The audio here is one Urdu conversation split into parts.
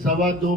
2.25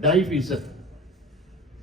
2.5%,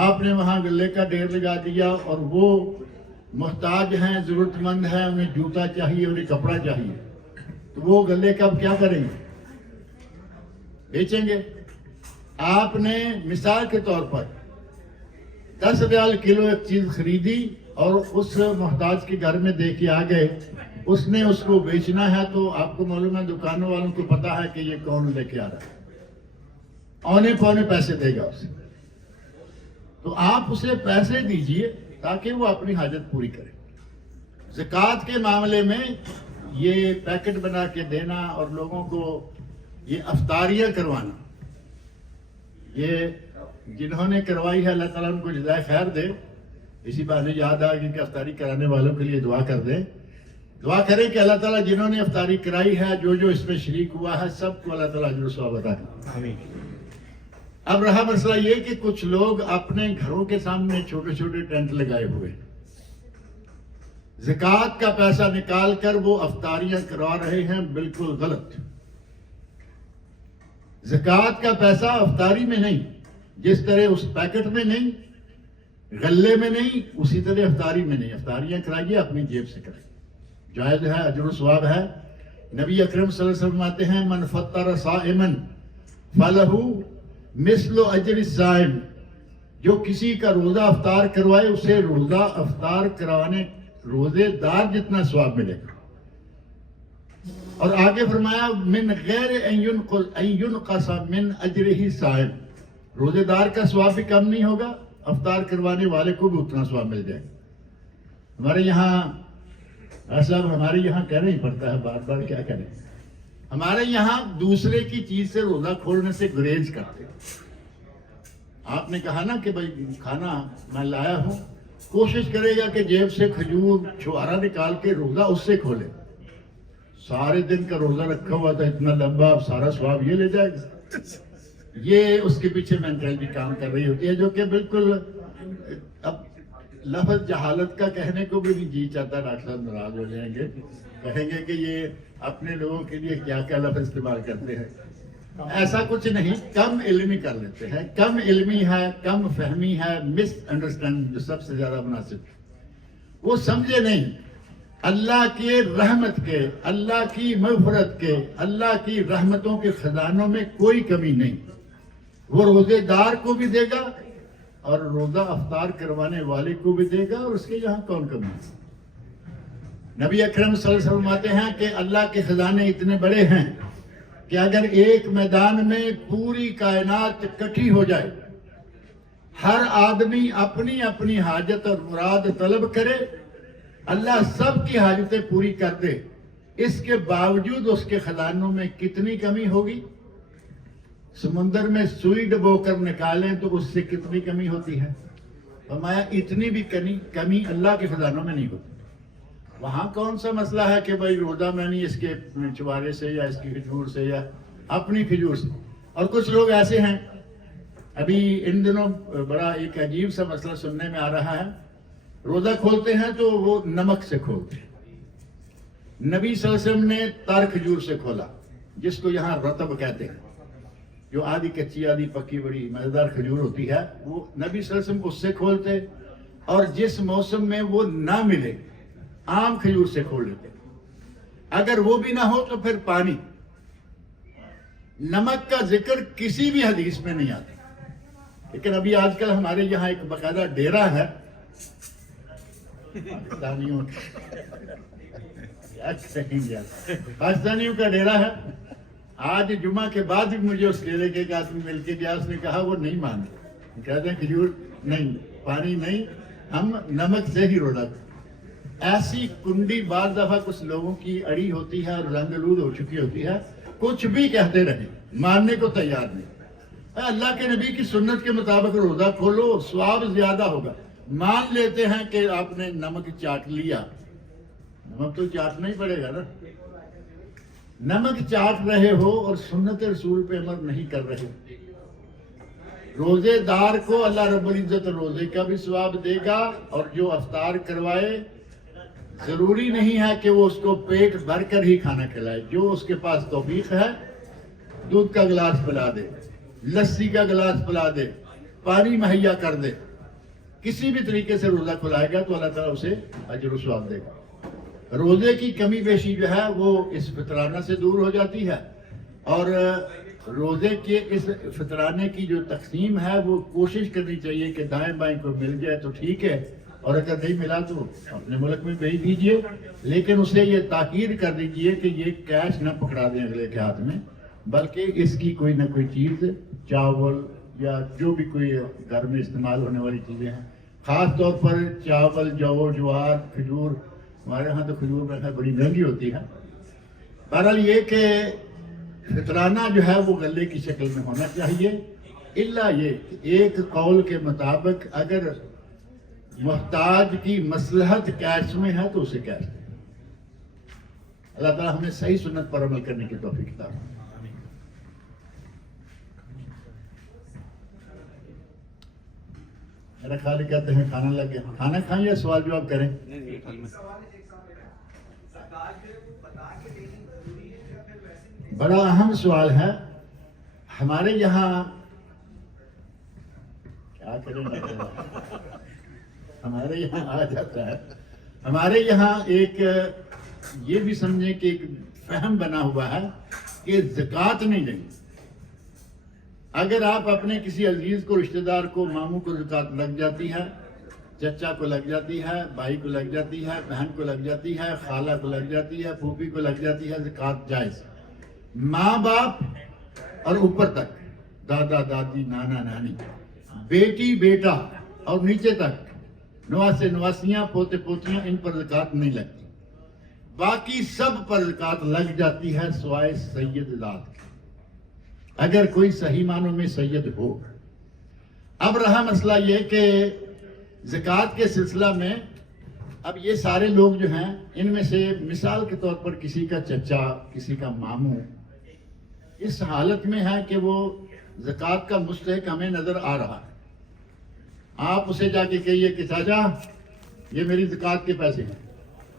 آپ نے وہاں غلے کا ڈھیر لگا دیا اور وہ محتاج ہیں, ضرورت مند ہیں, انہیں جوتا چاہیے, انہیں کپڑا چاہیے, تو وہ غلے کا کیا کریں گے؟ بیچیں گے. آپ نے مثال کے طور پر 10 ریال کلو ایک چیز خریدی اور اس محتاج کے گھر میں دے کے آ گئے, اس نے اس کو بیچنا ہے تو آپ کو معلوم ہے دکانوں والوں کو پتا ہے کہ یہ کون لے کے آ رہا ہے, اونے پونے پیسے دے گا اسے. تو آپ اسے پیسے دیجئے تاکہ وہ اپنی حاجت پوری کرے. زکوٰۃ کے معاملے میں یہ پیکٹ بنا کے دینا اور لوگوں کو یہ افطاریاں کروانا, یہ جنہوں نے کروائی ہے اللہ تعالیٰ ان کو جزائے خیر دے. اسی بات میں یاد آ گئی کہ افطاری کرانے والوں کے لیے دعا کر دیں, دعا کریں کہ اللہ تعالیٰ جنہوں نے افطاری کرائی ہے, جو اس میں شریک ہوا ہے, سب کو اللہ تعالیٰ اجر و ثواب عطا کرے. اب رہا مسئلہ یہ کہ کچھ لوگ اپنے گھروں کے سامنے چھوٹے چھوٹے ٹینٹ لگائے ہوئے, زکوٰۃ کا پیسہ نکال کر وہ افطاریاں کروا رہے ہیں. بالکل غلط. زکوٰۃ کا پیسہ افطاری میں نہیں, جس طرح اس پیکٹ میں نہیں, غلے میں نہیں, اسی طرح افطاری میں نہیں. افطاریاں کرائیے اپنی جیب سے کریں, جائز ہے, اجر و ثواب ہے. نبی اکرم صلی اللہ علیہ وسلم فرماتے ہیں من فطر صائما فلہ مثل اجر الصائم, جو کسی کا روزہ افطار کروائے اسے روزہ افطار کروانے روزے دار جتنا ثواب ملے گا. اور آگے فرمایا من غیر ان ينقص من اجرہ صائم, روزے دار کا ثواب بھی کم نہیں ہوگا, افطار کروانے والے کو بھی اتنا ثواب مل جائے گا. ہمارے یہاں صاحب ہمارے یہاں کہنا ہی پڑتا ہے بار بار, کیا کریں, ہمارے یہاں دوسرے کی چیز سے روزہ کھولنے سے گریز کرتے. آپ نے کہا نا کہ بھائی کھانا میں لایا ہوں, کوشش کرے گا کہ جیب سے کھجور چھوارا نکال کے روزہ اس سے کھولے. سارے دن کا روزہ رکھا ہوا تھا اتنا لمبا, اب سارا ثواب یہ لے جائے گا. یہ اس کے پیچھے مینٹلٹی کام کر رہی ہوتی ہے, جو کہ بالکل اب لفظ جہالت کا کہنے کو بھی نہیں جی چاہتا. ڈاکٹر صاحب ناراض ہو جائیں گے, کہیں گے کہ یہ اپنے لوگوں کے لیے کیا کیا لفظ استعمال کرتے ہیں. ایسا کچھ نہیں, کم علمی کر لیتے ہیں. کم علمی ہے, کم فہمی ہے, مس انڈرسٹینڈ جو سب سے زیادہ مناسب. وہ سمجھے نہیں اللہ کے رحمت کے, اللہ کی مغفرت کے, اللہ کی رحمتوں کے خزانوں میں کوئی کمی نہیں. وہ روزے دار کو بھی دے گا اور روزہ افطار کروانے والے کو بھی دے گا, اور اس کے یہاں کون کمی ہے. نبی اکرم صلی اللہ علیہ وسلم فرماتے ہیں کہ اللہ کے خزانے اتنے بڑے ہیں کہ اگر ایک میدان میں پوری کائنات اکٹھی ہو جائے, ہر آدمی اپنی اپنی حاجت اور مراد طلب کرے, اللہ سب کی حاجتیں پوری کر دے, اس کے باوجود اس کے خزانوں میں کتنی کمی ہوگی. سمندر میں سوئی ڈبو کر نکالیں تو اس سے کتنی کمی ہوتی ہے. فرمایا اتنی بھی کمی اللہ کے خزانوں میں نہیں ہوتی. وہاں کون سا مسئلہ ہے کہ بھائی روزہ میں نہیں اس کے چوارے سے یا اس کی کھجور سے یا اپنی کھجور سے. اور کچھ لوگ ایسے ہیں, ابھی ان دنوں بڑا ایک عجیب سا مسئلہ سننے میں آ رہا ہے, روزہ کھولتے ہیں تو وہ نمک سے کھولتے ہیں. نبی صلی اللہ علیہ وسلم نے تار کھجور سے کھولا, جس کو یہاں رطب کہتے ہیں, جو آدھی کچی آدھی پکی بڑی مزیدار کھجور ہوتی ہے, وہ نبی صلی اللہ علیہ وسلم اس سے کھولتے. اور جس موسم میں وہ نہ ملے عام کھجور سے کھول لیتے. اگر وہ بھی نہ ہو تو پھر پانی. نمک کا ذکر کسی بھی حدیث میں نہیں آتا. لیکن ابھی آج کل ہمارے یہاں ایک باقاعدہ ڈیرا ہے پاکستانیوں کا ڈیرا ہے. آج جمعہ کے بعد بھی مجھے اس ڈیرے کے ایک آدمی مل کے گیا, اس نے کہا وہ نہیں مانتے, کہتے ہیں کھجور نہیں, پانی نہیں, ہم نمک سے ہی روزہ. ایسی کنڈی بعض دفعہ کچھ لوگوں کی اڑی ہوتی ہے اور رنگ آلود ہو چکی ہوتی ہے, کچھ بھی کہتے رہے, ماننے کو تیار نہیں. اللہ کے نبی کی سنت کے مطابق روزہ کھولو, ثواب زیادہ ہوگا. مان لیتے ہیں کہ آپ نے نمک چاٹ لیا, نمک تو چاٹنا ہی پڑے گا نا. نمک چاٹ رہے ہو اور سنت رسول پہ عمل نہیں کر رہے. روزے دار کو اللہ رب العزت روزے کا بھی ثواب دے گا, اور جو افطار کروائے ضروری نہیں ہے کہ وہ اس کو پیٹ بھر کر ہی کھانا کھلائے. جو اس کے پاس توفیق ہے, دودھ کا گلاس پلا دے, لسی کا گلاس پلا دے, پانی مہیا کر دے، کسی بھی طریقے سے روزہ کھلائے گا تو اللہ تعالیٰ اسے اجر و ثواب دے گا۔ روزے کی کمی بیشی جو ہے وہ اس فطرانہ سے دور ہو جاتی ہے، اور روزے کے اس فطرانے کی جو تقسیم ہے وہ کوشش کرنی چاہیے کہ دائیں بائیں کو مل جائے تو ٹھیک ہے، اور اگر نہیں ملا تو اپنے ملک میں بھیج دیجئے، لیکن اسے یہ تاکید کر دیجئے کہ یہ کیش نہ پکڑا دیں اگلے کے ہاتھ میں، بلکہ اس کی کوئی نہ کوئی چیز، چاول یا جو بھی کوئی گھر میں استعمال ہونے والی چیزیں ہیں، خاص طور پر چاول، جو، جوار، کھجور، ہمارے ہاں تو کھجور میں بڑی مہنگی ہوتی ہے۔ بہرحال یہ کہ فطرانہ جو ہے وہ غلے کی شکل میں ہونا چاہیے، الا یہ کہ ایک قول کے مطابق اگر محتاج کی مصلحت کیش میں ہے تو اسے کیش دیں۔ اللہ تعالیٰ ہمیں صحیح سنت پر عمل کرنے کی توفیق عطا فرمائے۔ میرا خیال کہتے ہیں کھانا لگ گیا، کھانا کھائیں یا سوال جواب کریں؟ بڑا اہم سوال ہے ہمارے یہاں، کیا کریں ہمارے یہاں آ جاتا ہے، ہمارے یہاں ایک یہ بھی سمجھیں کہ ایک فہم بنا ہوا ہے کہ زکوٰۃ نہیں دیں۔ اگر آپ اپنے کسی عزیز کو، رشتہ دار کو، ماموں کو زکوٰۃ لگ جاتی ہے، چچا کو لگ جاتی ہے، بھائی کو لگ جاتی ہے، بہن کو لگ جاتی ہے، خالہ کو لگ جاتی ہے، پھوپھی کو لگ جاتی ہے، زکوٰۃ جائز۔ ماں باپ اور اوپر تک، دادا دادی، نانا نانی، بیٹی بیٹا اور نیچے تک، نواسے نواسیاں، پوتے پوتیاں، ان پر زکوٰۃ نہیں لگتی۔ باقی سب پر زکوٰۃ لگ جاتی ہے سوائے سید ذات کے، اگر کوئی صحیح معنوں میں سید ہو۔ اب رہا مسئلہ یہ کہ زکوٰۃ کے سلسلہ میں اب یہ سارے لوگ جو ہیں، ان میں سے مثال کے طور پر کسی کا چچا، کسی کا ماموں اس حالت میں ہے کہ وہ زکوٰۃ کا مستحق ہمیں نظر آ رہا ہے، آپ اسے جا کے کہیے کہ چاچا یہ میری زکوٰۃ کے پیسے ہیں،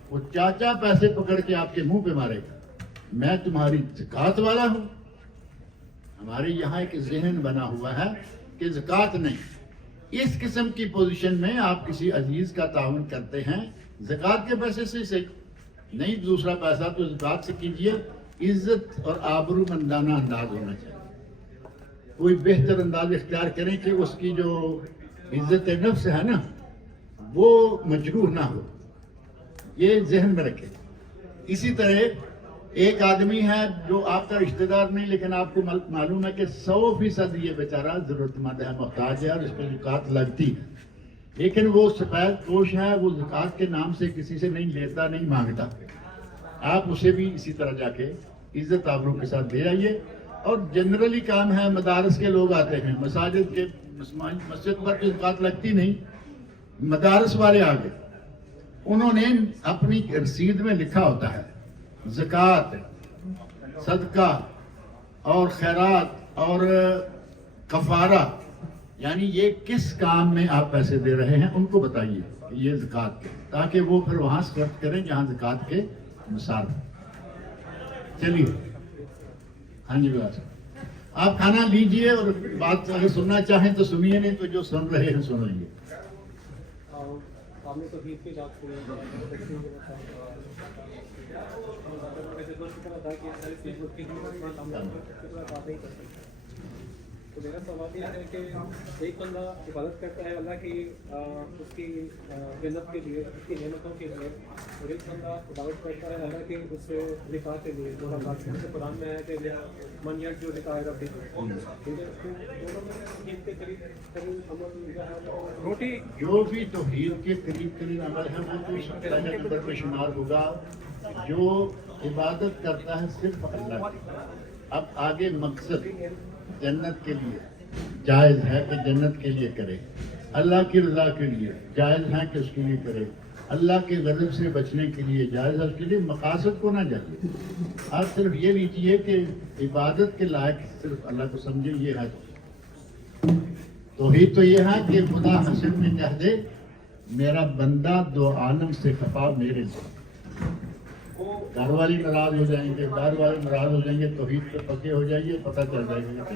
وہ چاچا پیسے پکڑ کے آپ کے منہ پہ مارے گا، میں تمہاری زکوٰۃ والا ہوں۔ ہمارے یہاں ایک ذہن بنا ہوا ہے کہ زکوٰۃ نہیں۔ اس قسم کی پوزیشن میں آپ کسی عزیز کا تعاون کرتے ہیں زکوٰۃ کے پیسے سے نہیں، دوسرا پیسہ تو زکوٰۃ سے کیجئے۔ عزت اور آبرو مندانہ انداز ہونا چاہیے، کوئی بہتر انداز اختیار کریں کہ اس کی جو عزت نفس ہے نا وہ مجروح نہ ہو، یہ ذہن میں رکھیں۔ اسی طرح ایک آدمی ہے جو آپ کا رشتہ دار نہیں، لیکن آپ کو معلوم ہے کہ 100% یہ بیچارہ ضرورت مند ہے، محتاج ہے، اور اس پہ زکوٰۃ لگتی ہے، لیکن وہ سفید پوش ہے، وہ زکوٰۃ کے نام سے کسی سے نہیں لیتا، نہیں مانگتا۔ آپ اسے بھی اسی طرح جا کے عزت آبرو کے ساتھ دے آئیے۔ اور جنرلی کام ہے، مدارس کے لوگ آتے ہیں، مساجد کے، مسجد پر تو زکوٰۃ لگتی نہیں، مدارس والے آگے، انہوں نے اپنی رسید میں لکھا ہوتا ہے زکوٰۃ، صدقہ اور خیرات اور کفارہ، یعنی یہ کس کام میں آپ پیسے دے رہے ہیں ان کو بتائیے کہ یہ زکوٰۃ کے، تاکہ وہ پھر وہاں سے خرچ کریں جہاں زکوٰۃ کے مثال۔ چلیے، ہاں جی بات، آپ کھانا لیجئے اور بات اگر سننا چاہیں تو سنیے، نہیں تو جو سن رہے ہیں سن لیں گے۔ تو میرا سوال یہ ہے کہ ایک بندہ عبادت کرتا ہے اللہ کی، اس کی جنت کے لیے، اس کی نعمتوں کے لیے، اور ایک بندہ عبادت کرتا ہے اللہ کی اس سے لکھا کے لیے، جو جیسے قرآن میں ہے کہ من یٹ جو لکھا ہے ربی، روٹی جو بھی توحید کے قریب قریب عمل ہے وہ تو اس پہلے نمبر پہ شمار ہوگا، جو عبادت کرتا ہے صرف اللہ کی۔ اب آگے مقصد جنت کے لیے جائز ہے کہ جنت کے لیے کرے، اللہ کی رضا کے لیے جائز ہے کہ اس کے لیے کرے، اللہ کے غضب سے بچنے کے لیے جائز ہے، اس کے لیے مقاصد کو نہ جائیے۔ آپ صرف یہ لیجیے کہ عبادت کے لائق صرف اللہ کو سمجھے، یہ ہے توحید۔ تو یہ ہے کہ خدا حشر میں کہہ دے میرا بندہ دو عالم سے خفا میرے سے، گھر والی ناراض ہو جائیں گے، باہر والے ناراض ہو جائیں گے، توحید پہ پکے ہو جائیے، پتہ چل جائے گا کہ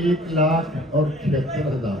1,76,000